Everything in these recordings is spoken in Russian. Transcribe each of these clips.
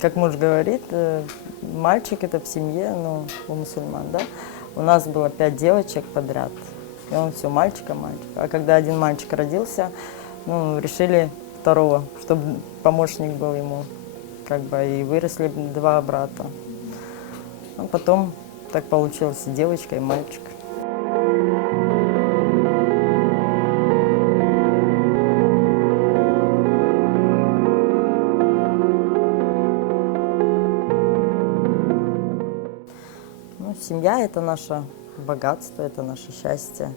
Как муж говорит, мальчик это в семье, ну, у мусульман, да. У нас было 5 девочек подряд, и он все мальчика. А когда один мальчик родился, ну, решили второго, чтобы помощник был ему, как бы, и выросли 2 брата. А потом так получилось и девочка, и мальчик. Ну, семья – это наше богатство, это наше счастье.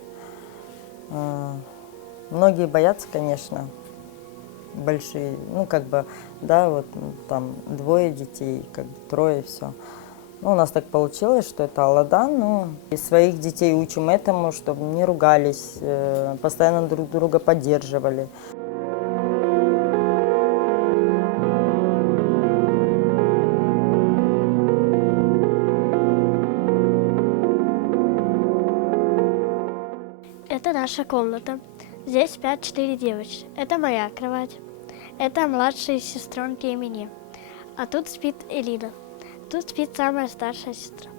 Многие боятся, конечно, большие, ну, как бы, да, вот там 2 детей, как бы 3, все. Ну, у нас так получилось, что это Алладан, ну, и своих детей учим этому, чтобы не ругались, постоянно друг друга поддерживали. Это наша комната. Здесь спят 4 девочки. Это моя кровать. Это младшие сестренки и мне. А тут спит Элина. Тут спит самая старшая сестра.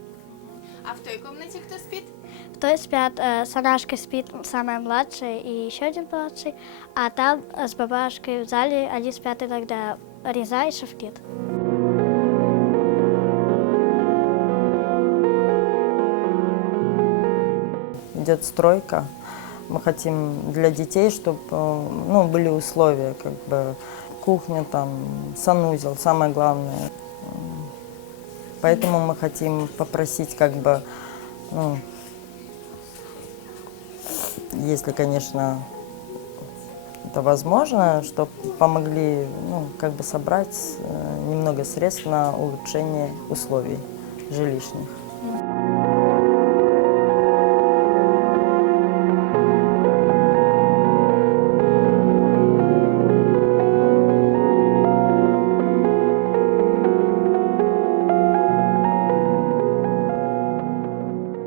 А в той комнате кто спит? В той спят, с Анашкой спит самая младшая и еще один младший. А там с бабашкой в зале они спят иногда Реза и Шавкет. Идет стройка. Мы хотим для детей, чтобы, ну, были условия, как бы кухня, там, санузел, самое главное. Поэтому мы хотим попросить, как бы, ну, если, конечно, это возможно, чтобы помогли, ну, как бы собрать немного средств на улучшение условий жилищных.